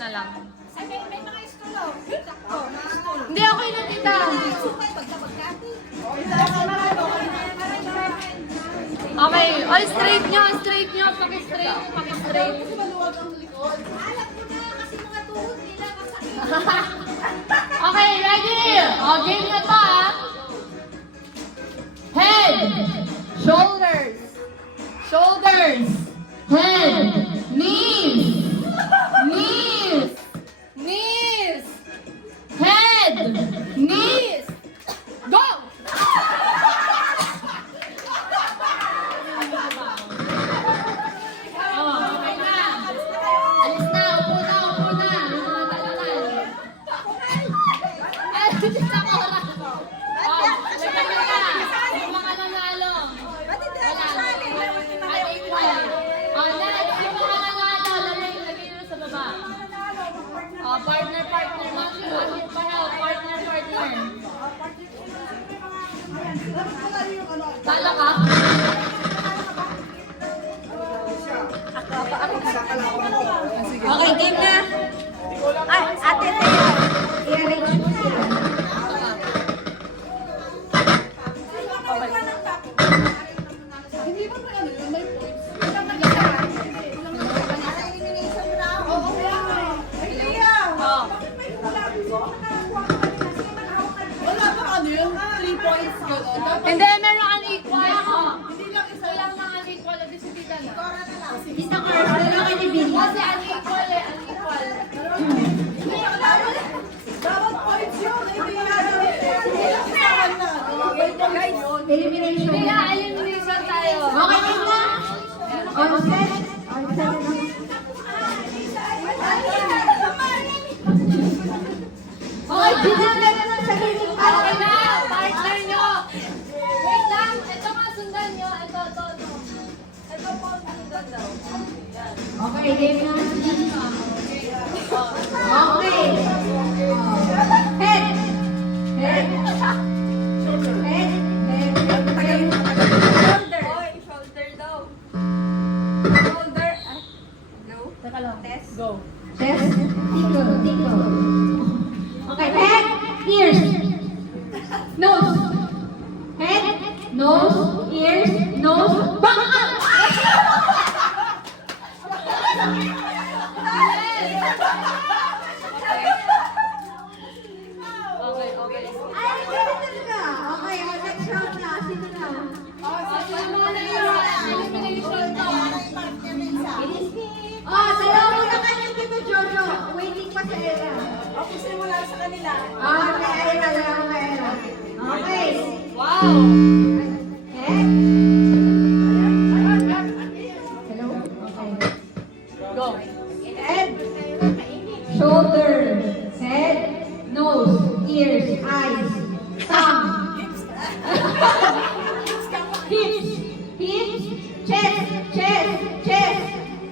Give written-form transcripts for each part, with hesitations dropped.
na lang. Ay, may mga stool, oh. Hindi, okay na, tita. Okay. Ay, straight nyo. Paki-straight. Alam ko na, kasi mga tuhod nila masakit. Okay, ready? O, game na to, ah. Head. Shoulders. Head. Knees. Head. Knees. Go! Oh, okay na. Alis na, upo na. Yung mga talalan. Ay, sa oras. Oh, lagyan nyo na. Yung mga nanalo. Wala. Ay, equal. Oh, next. Yung mga nanalo, lagyan nyo sa baba. Oh, partner. Talo ka? Okay, game na. Ay, ate, i-arrange mo sila. Hindi ba may ano yun? May points? Ilang nag-ilan? Nasa elimination round. Oo, ay, Lia! Oh. Bakit may wala dito? Wala ba ano yun? 3 points gano'n? Hindi, meron unequal. Hindi lang isa lang. Walang mga unequal. Hindi si Tita na. Cora na lang. Tita Cora, dalawa kayo ni Billy. Kasi unequal eh, unequal. Bawat points yun. Hindi lang isa na. Guys, elimination. Kaya elimination tayo. Okay, game na. On set. Okay, binigyan na ng sarili. Okay na, partner nyo. Wait lang, ito nga sundan nyo. Ito. Ito po ang sundan daw. Yan. Okay, game na. Okay. Head. Shoulder daw. Shoulder. Go. Teka lang. Test. Go. Chest. Tickle. Okay, head, ears, nose. Head, nose, ears, nose, back up! Okay. Ay, ganun talaga. Okay, next round na. Sino na? Elimination to. Dalawa muna kayo dito, Jojo. Waiting pa sa era. Okay, simula sa kanila. Okay, era. Okay. Wow. Head. Hello? Okay. Go. Head, shoulder, head, nose, ears, eyes, tongue, hips,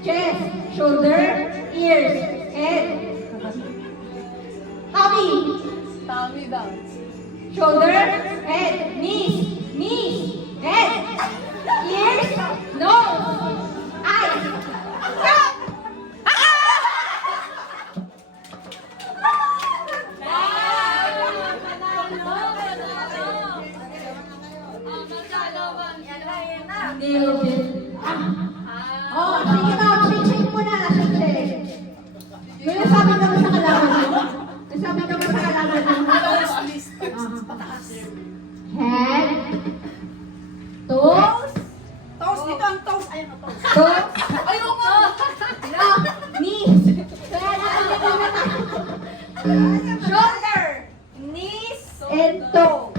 chest, shoulder, ears, head, Tummy daw. shoulder, head, knees, head, ears, nose, eyes, stop! Nailed it. Oh, sige na. Shake mo na. Shake. May nasabi ka ba sa kalaban mo? Nasabi ka ba sa kalaban mo? Head. Toes. Toast, dito ang toast. Ayun ang toast. Toes. Ayoko! Knees. Kaya nakalito na tayo. Shoulder, knees, And toes.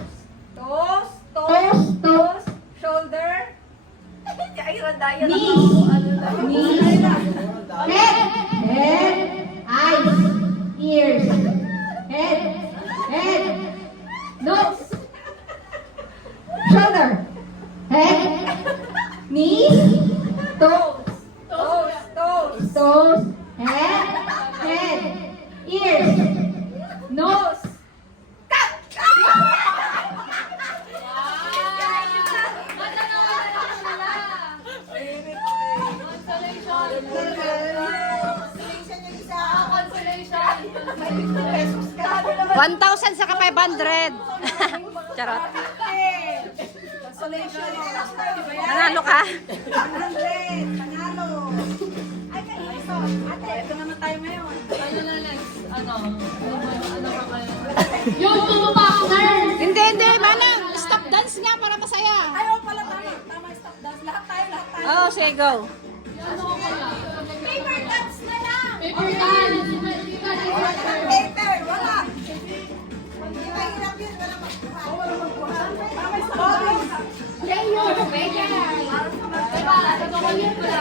Toes. shoulder. Ay, randaya na Knees. ako. Ano na? Knees. Head. Eyes. Ears. Head. Nose. Shoulder. Head. Knees. Toes. Toes. Head. Ears. Nose. pesos ka. 1,000 saka 500. Charot. Consolation. Nanalo ka? 100. Panalo. Ay, kayo ito. Ate, ito naman tayo ngayon. Ano na next? Ano pa kayo? Yung two partners! Hindi, manang. Stop dance nga para masaya. Ayaw pala, tama. Tama, stop dance. Lahat tayo. Oh, sige, go. Ano ko pala? Paper dance na lang. Paper dance! Paper, wala. Hindi mahirap yun, wala magkuha. Wala magkuha. Tama, stop dance. Diba? Ano ko yun pala?